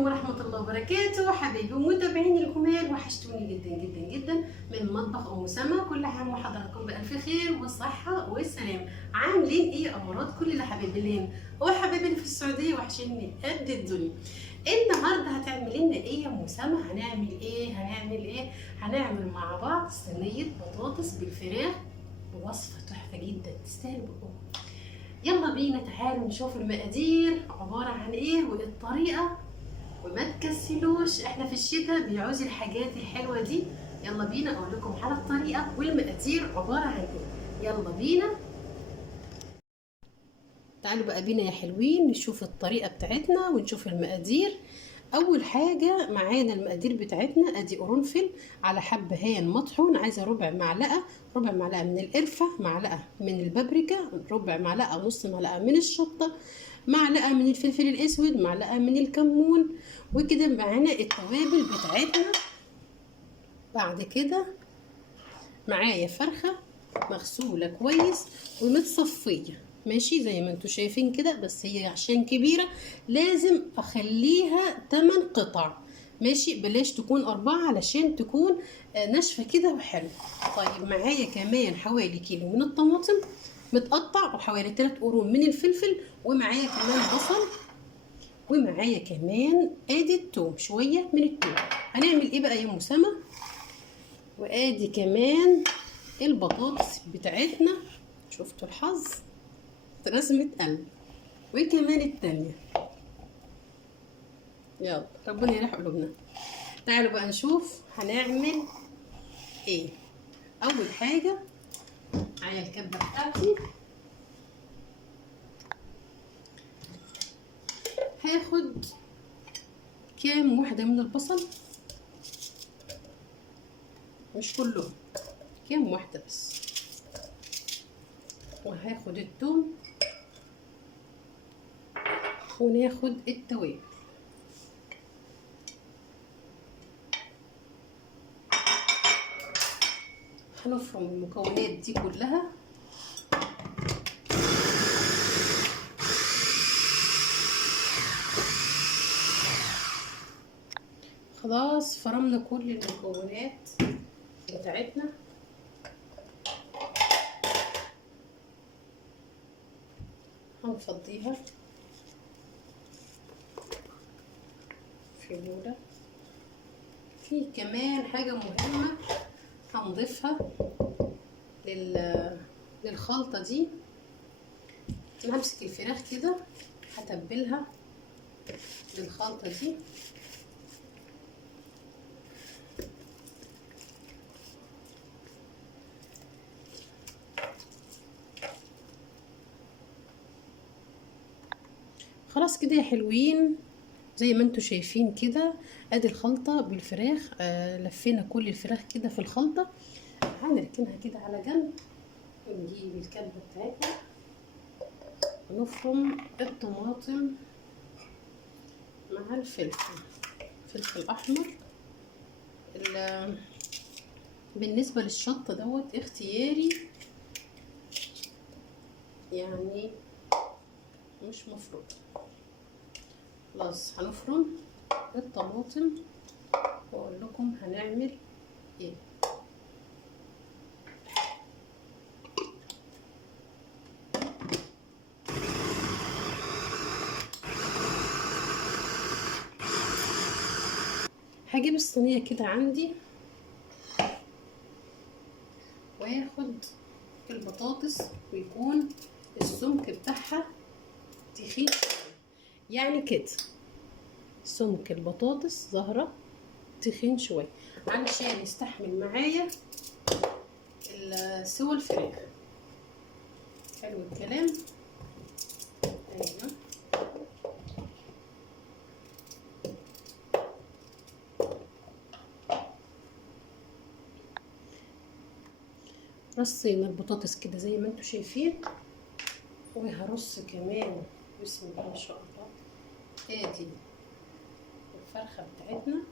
عليكم ورحمة الله وبركاته حبايبي ومتابعين الجمال، وحشتوني جدا جدا جدا من مطبخ ام سما. كل عام وحضراتكم بألف خير والصحة والسلام. عاملين ايه امارات كل اللي حبايبين وحبايبي اللي في السعودية وحشيني قد الدنيا. النهارده هتعمل لنا ايه يا ام سما؟ هنعمل مع بعض صينية بطاطس بالفراخ بوصفة تحفة جدا تستاهل بقى. يلا بينا تعالوا نشوف المقادير عبارة عن ايه والطريقة، وما تكسلوش، احنا في الشتاء بيعوز الحاجات الحلوة دي. يلا بينا اقول لكم على الطريقة والمقادير عبارة عن ايه. يلا بينا تعالوا بقى بينا يا حلوين نشوف الطريقة بتاعتنا ونشوف المقادير. اول حاجة معانا المقادير بتاعتنا، ادي قرنفل على حبهان مطحون، عايزة ربع معلقة من القرفة، معلقة من البابريكا، ربع معلقة، نص معلقة من الشطة، معلقة من الفلفل الاسود، معلقة من الكمون. وكده معانا التوابل بتاعتنا. بعد كده معايا فرخة مغسولة كويس ومتصفية، ماشي زي ما انتوا شايفين كده، بس هي عشان كبيرة لازم اخليها 8 قطع، ماشي بلاش تكون 4 علشان تكون ناشفة كده وحلو. طيب معايا كمان حوالي كيلو من الطماطم متقطع، وحوالي 3 قرون من الفلفل، ومعايا كمان بصل، ومعايا كمان ادي التوم، شوية من التوم. هنعمل ايه بقى يا ام سما؟ وادي كمان البطاطس بتاعتنا، شفتوا الحظ رسمة قلب، وكمان التانية. يلا ربنا يريح قلوبنا. تعالوا بقى نشوف هنعمل ايه. اول حاجة معايا الكبة بتاعتي، هاخد كام واحدة من البصل، مش كلهم، كام واحدة بس. وهاخد الثوم، وناخد التوابل. هنفرم المكونات دي كلها. خلاص فرمنا كل المكونات بتاعتنا. هنفضيها في بولة. في كمان حاجة مهمة هنضيفها للخلطة دي. انا همسك الفراخ كده هتبلها للخلطة دي. خلاص كده يا حلوين، زي ما انتوا شايفين كده ادي الخلطة بالفراخ. لفينا كل الفراخ كده في الخلطة. هنركنها كده على جنب، ونجيب الكبة بتاعتنا ونفرم الطماطم مع الفلفل، فلفل احمر. بالنسبة للشطة دوت اختياري، يعني مش مفروض. خلاص هنفرم الطماطم واقول لكم هنعمل ايه. هجيب الصينية كده عندي، واخد البطاطس ويكون السمك بتاعها تخين شوية، يعني كده سمك البطاطس ظاهرة تخين شوية علشان يستحمل معايا سوى الفراخ. حلو الكلام. ايوه رصينا البطاطس كده زي ما انتوا شايفين، وهرص كمان بسم الله ما شاء الله ادي الفرخة بتاعتنا.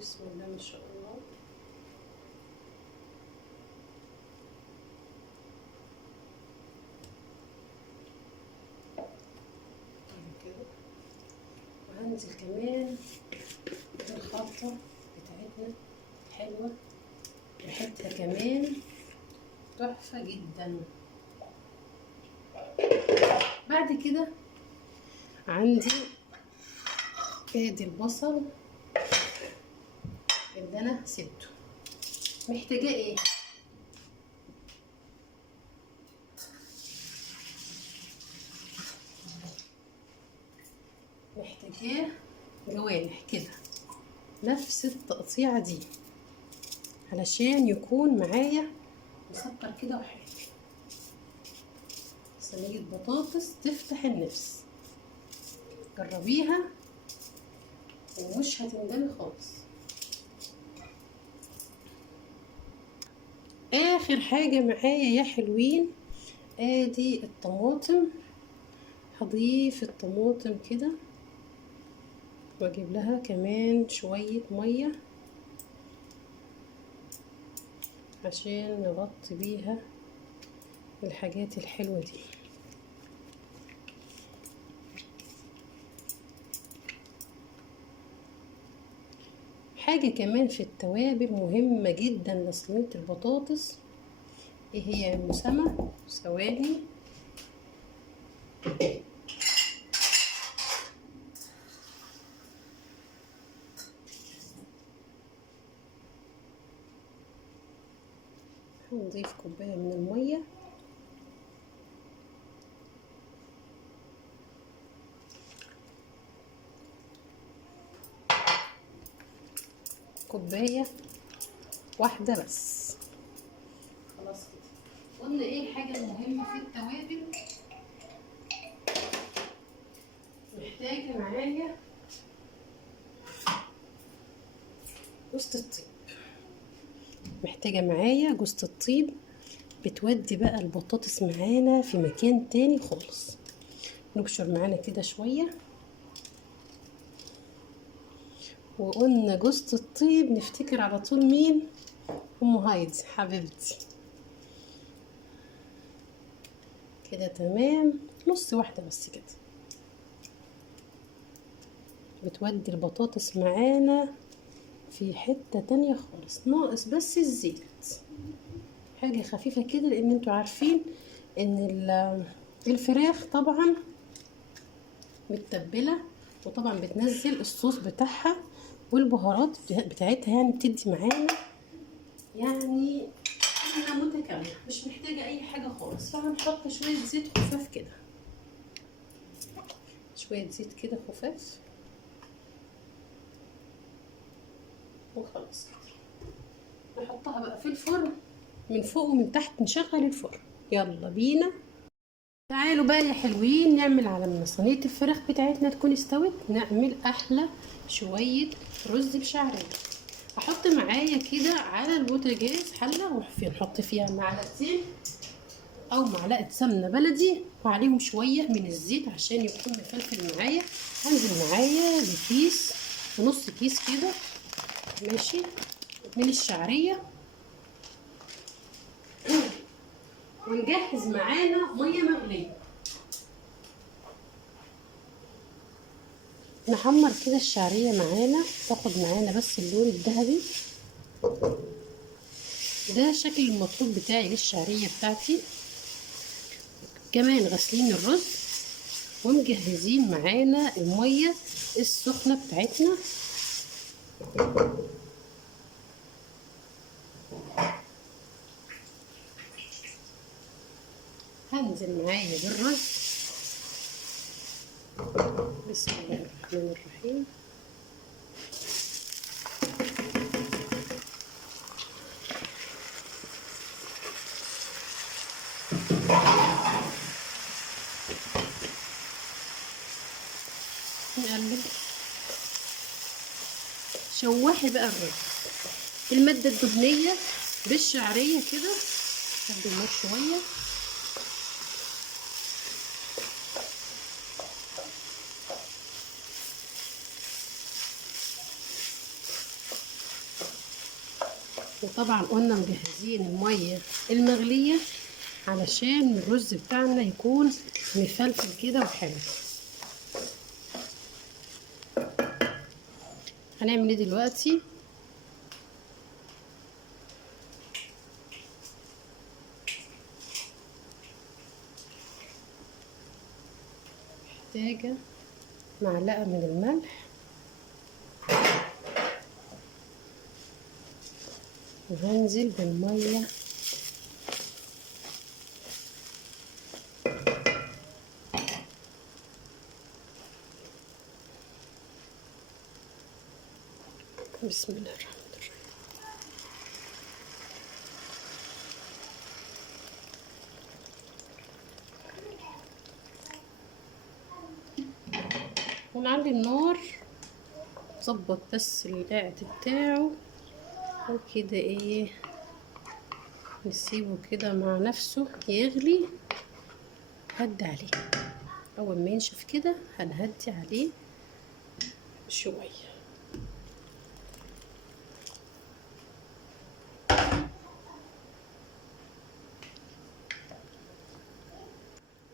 بسم الله ما شاء الله. هننزل كمان بالخلطة بتاعتنا حلوة، ريحتها كمان تحفة جدا. بعد كده عندي ادي البصل اللي انا سبته. محتاجاه ايه؟ محتاجاه جوانح كده نفس التقطيعة دي علشان يكون معايا مسكر كده وحلو. صينية بطاطس تفتح النفس، جربيها ومش هتندمي خالص. اخر حاجة معايا يا حلوين ادي الطماطم. هضيف الطماطم كده واجيب لها كمان شوية مية عشان نغطي بيها الحاجات الحلوة دي. حاجة كمان في التوابل مهمة جدا لصينية البطاطس، ايه هي يا ام سما؟ ثواني. هنضيف كوباية من المية، كوباية واحدة بس. خلاص كده قلنا ايه الحاجة المهمة في التوابل. محتاجة معايا جوزة الطيب، محتاجة معايا جوزة الطيب بتودي بقى البطاطس معانا في مكان تاني خالص. نبشر معانا كده شوية، وقلنا جوزة الطيب نفتكر على طول مين؟ ام هايدي حبيبتي. كده تمام، نص واحدة بس كده بتودي البطاطس معانا في حتة تانية خالص. ناقص بس الزيت، حاجة خفيفة كده، لان انتوا عارفين ان الفراخ طبعا متبلة وطبعا بتنزل الصوص بتاعها والبهارات بتاعتها، يعني بتدي معانا يعني حاجة متكاملة، مش محتاجة اي حاجة خالص. فهنحط شوية زيت خفاف كده، شوية زيت كده خفاف وخلاص. نحطها بقى في الفرن من فوق ومن تحت، نشغل الفرن. يلا بينا. تعالوا بقى يا حلوين نعمل على ما صينية الفراخ بتاعتنا تكون استوت نعمل احلى شوية رز بشعرية. هحط معايا كده على البوتاجاز حلة ونحط فيها معلقتين او معلقة سمنة بلدي وعليهم شوية من الزيت عشان يكون مفلفل معايا. هنزل معايا بكيس ونص كيس كده ماشي من الشعرية، ونجهز معانا مية مغلية. نحمر كده الشعرية معانا تاخد معانا بس اللون الذهبي ده الشكل المطلوب بتاعي للشعرية بتاعتي. كمان غسلين الرز ومجهزين معانا المية السخنة بتاعتنا. هنزل معايا بالرز. بسم الله الرحمن الرحيم. نقلب. شوحي بقى الرز، المادة الدهنية بالشعرية كده. هدي النار شوية. وطبعا قلنا مجهزين المية المغلية علشان الرز بتاعنا يكون مفلفل كده وحلو. هنعمل ايه دلوقتي؟ محتاجة معلقة من الملح وهنزل بالمية بسم الله الرحمن الرحيم. ونعلي النار، نظبط بس القعد بتاعه وكده ايه، نسيبه كده مع نفسه يغلي. هدي عليه اول ما ينشف كده، هنهدي عليه شويه.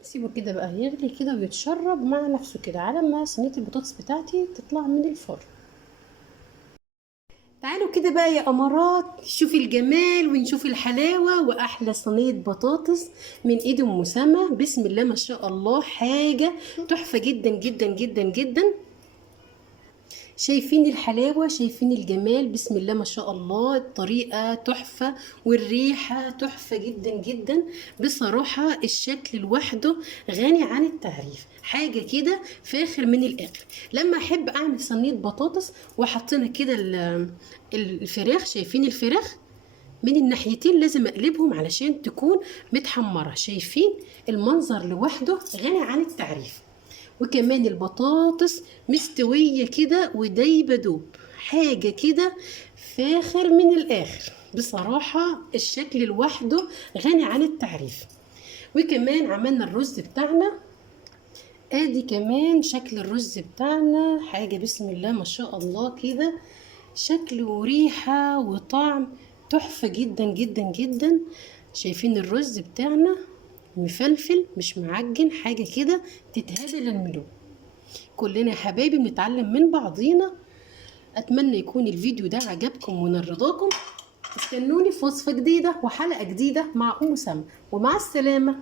سيبه كده بقى يغلي كده ويتشرب مع نفسه كده على ما صينيه البطاطس بتاعتي تطلع من الفرن. تعالوا كده بقى يا امارات، شوفي الجمال ونشوف الحلاوه واحلى صينيه بطاطس من ايد ام سما. بسم الله ما شاء الله، حاجه تحفه جدا جدا جدا جدا. شايفين الحلاوة، شايفين الجمال، بسم الله ما شاء الله. الطريقة تحفة والريحة تحفة جدا جدا. بصراحة الشكل لوحده غني عن التعريف، حاجة كده فاخر من الآخر. لما أحب أعمل صينية بطاطس وحطينا كده الفراخ، شايفين الفراخ من الناحيتين لازم اقلبهم علشان تكون متحمرة. شايفين المنظر لوحده غني عن التعريف. وكمان البطاطس مستوية كده ودايبة دوب، حاجة كده فاخر من الآخر. بصراحة الشكل لوحده غني عن التعريف. وكمان عملنا الرز بتاعنا، ادي كمان شكل الرز بتاعنا، حاجة بسم الله ما شاء الله كده، شكل وريحة وطعم تحفة جدا جدا جدا. شايفين الرز بتاعنا مفلفل مش معجن، حاجة كده تتهادى للملوك. كلنا يا حبايبي بنتعلم من بعضينا. اتمنى يكون الفيديو ده عجبكم ونال رضاكم. استنوني في وصفة جديدة وحلقة جديدة مع ام سما، ومع السلامة.